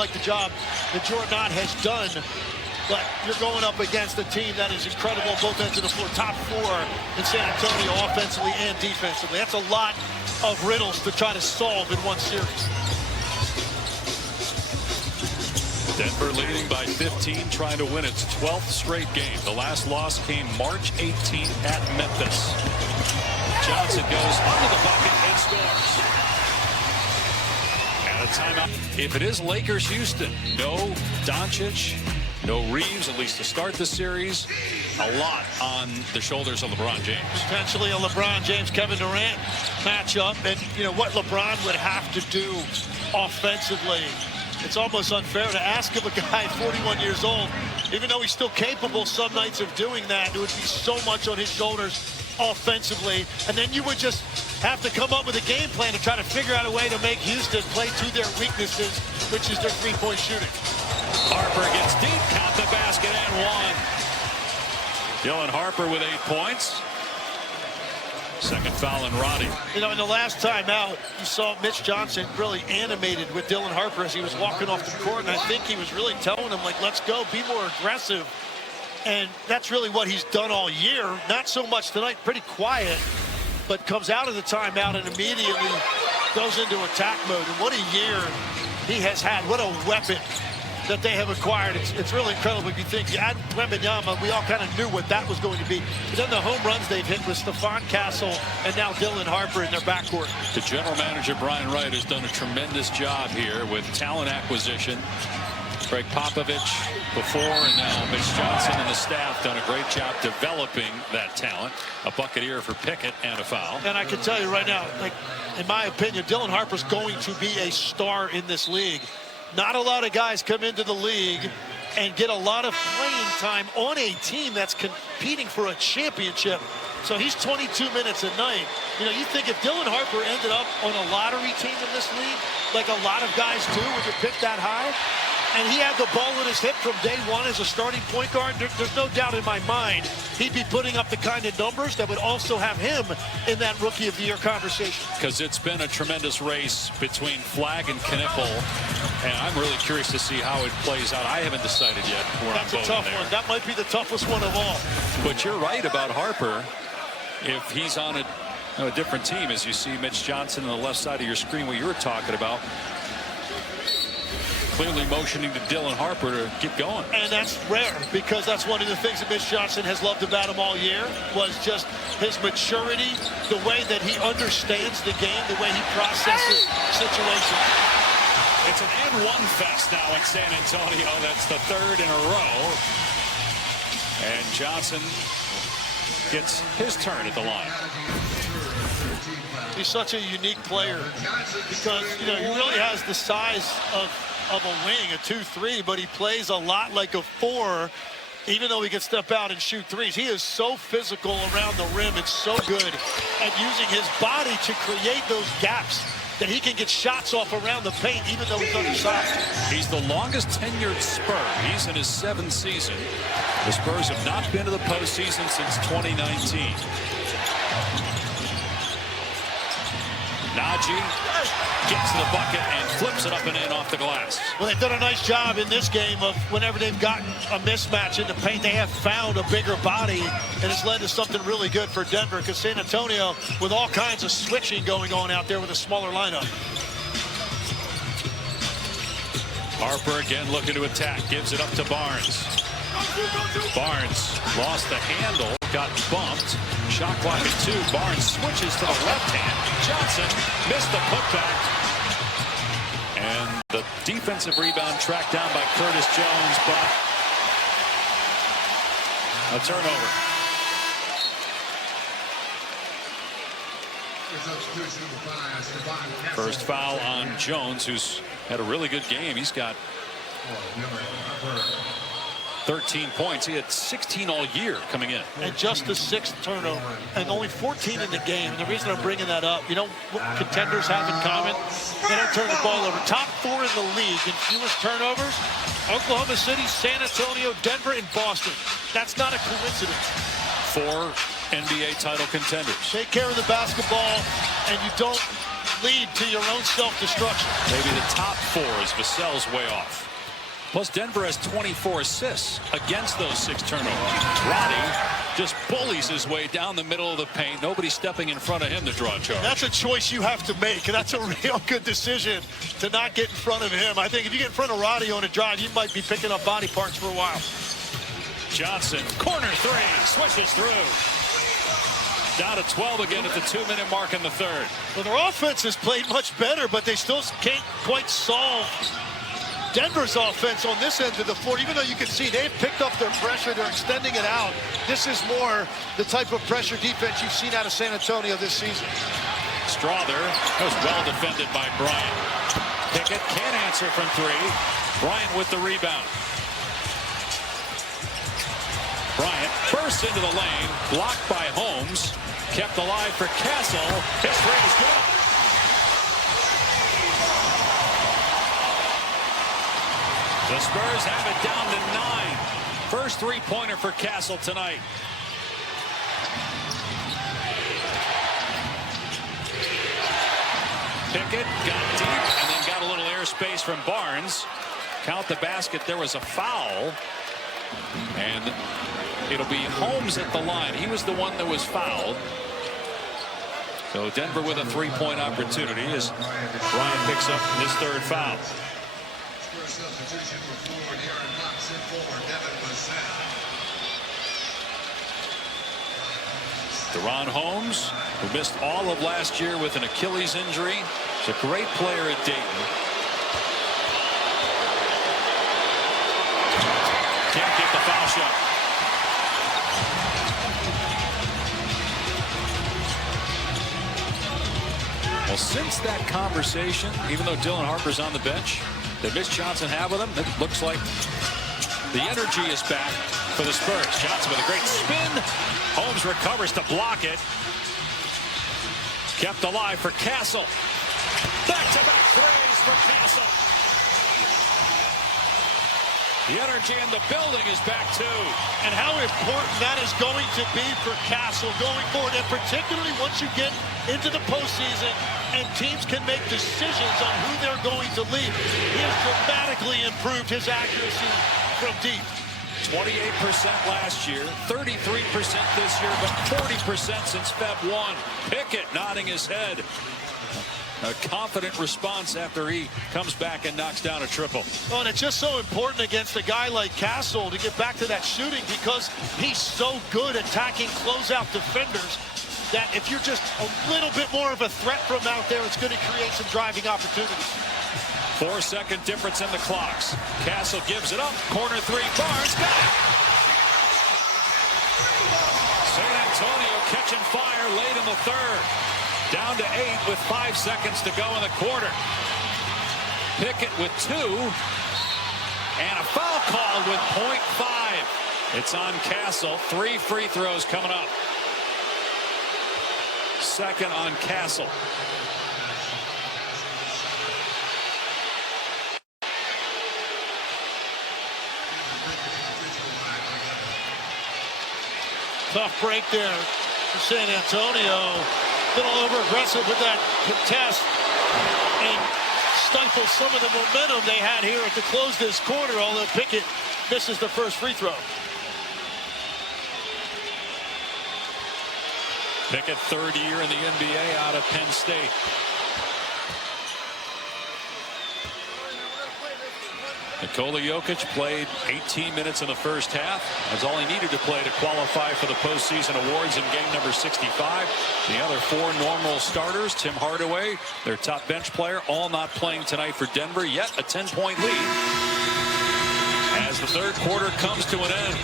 like the job that Jordan has done. But you're going up against a team that is incredible both ends of the floor, top 4 in San Antonio offensively and defensively. That's a lot of riddles to try to solve in one series. Denver leading by 15, trying to win its 12th straight game. The last loss came March 18th at Memphis. Johnson goes under the bucket and scores. And a timeout. If it is Lakers-Houston, no Doncic, no Reeves, at least to start the series. A lot on the shoulders of LeBron James. Potentially a LeBron James, Kevin Durant matchup. And, you know, what LeBron would have to do offensively. It's almost unfair to ask of a guy 41 years old, even though he's still capable some nights of doing that. It would be so much on his shoulders offensively. And then you would just have to come up with a game plan to try to figure out a way to make Houston play to their weaknesses, which is their three-point shooting. Harper gets deep, count the basket, and one. Dylan Harper with 8 points. Second foul on Roddy. You know, in the last time out, you saw Mitch Johnson really animated with Dylan Harper as he was walking off the court, and I think he was really telling him, like, let's go, be more aggressive. And that's really what he's done all year. Not so much tonight, pretty quiet, but comes out of the timeout and immediately goes into attack mode. And what a year he has had. What a weapon that they have acquired. It's really incredible if you think. You add Wembanyama, we all kind of knew what that was going to be. But then the home runs they've hit with Stephon Castle and now Dylan Harper in their backcourt. The general manager, Brian Wright, has done a tremendous job here with talent acquisition. Greg Popovich before, and now Mitch Johnson and the staff done a great job developing that talent. A bucketeer for Pickett and a foul. And I can tell you right now, like, in my opinion, Dylan Harper's going to be a star in this league. Not a lot of guys come into the league and get a lot of playing time on a team that's competing for a championship. So he's 22 minutes a night. You know, you think if Dylan Harper ended up on a lottery team in this league, like a lot of guys do when you pick that high, and he had the ball in his hip from day one as a starting point guard, there's no doubt in my mind he'd be putting up the kind of numbers that would also have him in that Rookie of the Year conversation. Because it's been a tremendous race between Flagg and Knippel, and I'm really curious to see how it plays out. I haven't decided yet where That's I'm a voting tough there. one. That might be the toughest one of all. But you're right about Harper. If he's on a different team, as you see Mitch Johnson on the left side of your screen, what you were talking about, clearly motioning to Dylan Harper to get going. And that's rare, because that's one of the things that Mitch Johnson has loved about him all year, was just his maturity, the way that he understands the game, the way he processes situations. It's an and-one fest now in San Antonio. That's the third in a row. And Johnson gets his turn at the line. He's such a unique player because, you know, he really has the size of a wing, a 2-3, but he plays a lot like a 4, even though he can step out and shoot threes. He is so physical around the rim and so good at using his body to create those gaps that he can get shots off around the paint, even though he's undersized. He's the longest tenured Spur. He's in his 7th season. The Spurs have not been to the postseason since 2019. Najee gets to the bucket and flips it up and in off the glass. Well, they've done a nice job in this game of whenever they've gotten a mismatch in the paint, they have found a bigger body, and it's led to something really good for Denver, because San Antonio, with all kinds of switching going on out there with a smaller lineup. Harper again looking to attack, gives it up to Barnes. Barnes lost the handle, got bumped. Shot clock at 2. Barnes switches to the left hand. Johnson missed the putback. And the defensive rebound tracked down by Curtis Jones, but a turnover. First foul on Jones, who's had a really good game. He's got 13 points. He had 16 all year coming in. And just the 6th turnover, and only 14 in the game. And the reason I'm bringing that up, you know what contenders have in common? They don't turn the ball over. Top 4 in the league in fewest turnovers: Oklahoma City, San Antonio, Denver, and Boston. That's not a coincidence. 4 NBA title contenders. Take care of the basketball, and you don't lead to your own self-destruction. Maybe the top four as Vassell's way off. Plus, Denver has 24 assists against those 6 turnovers. Roddy just bullies his way down the middle of the paint. Nobody stepping in front of him to draw a charge. That's a choice you have to make. That's a real good decision to not get in front of him. I think if you get in front of Roddy on a drive, you might be picking up body parts for a while. Johnson, corner 3, swishes through. Down to 12 again at the 2-minute mark in the third. Well, their offense has played much better, but they still can't quite solve Denver's offense on this end of the floor. Even though you can see they've picked up their pressure, they're extending it out. This is more the type of pressure defense you've seen out of San Antonio this season. Strother was well defended by Bryant. Pickett can't answer from 3. Bryant with the rebound. Bryant bursts into the lane, blocked by Holmes, kept alive for Castle. His three is good. The Spurs have it down to 9. First three-pointer for Castle tonight. Pickett got deep and then got a little airspace from Barnes. Count the basket. There was a foul. And it'll be Holmes at the line. He was the one that was fouled. So Denver with a 3-point opportunity as Bryant picks up his 3rd foul. Deron Holmes, who missed all of last year with an Achilles injury. He's a great player at Dayton. Can't get the foul shot. Well, since that conversation, even though Dylan Harper's on the bench, that Mitch Johnson have with him, it looks like the energy is back for the Spurs. Johnson with a great spin. Holmes recovers to block it. Kept alive for Castle. Back-to-back threes for Castle. The energy in the building is back too. And how important that is going to be for Castle going forward, and particularly once you get into the postseason and teams can make decisions on who they're going to leave. He has dramatically improved his accuracy from deep. 28% last year, 33% this year, but 40% since Feb 1. Pickett nodding his head. A confident response after he comes back and knocks down a triple. Well, and it's just so important against a guy like Castle to get back to that shooting because he's so good attacking closeout defenders that if you're just a little bit more of a threat from out there, it's going to create some driving opportunities. 4-second difference in the clocks. Castle gives it up. Corner 3. Barnes back. San Antonio catching fire late in the third. Down to 8 with 5 seconds to go in the quarter. Pickett with 2. And a foul called with .5. It's on Castle. 3 free throws coming up. Second on Castle. Tough break there for San Antonio. A little over-aggressive with that contest and stifle some of the momentum they had here to close this quarter, although Pickett misses the first free throw. Pickett, 3rd year in the NBA out of Penn State. Nikola Jokic played 18 minutes in the first half. That's all he needed to play to qualify for the postseason awards in game number 65. The other 4 normal starters, Tim Hardaway, their top bench player, all not playing tonight for Denver. Yet a 10-point lead as the third quarter comes to an end.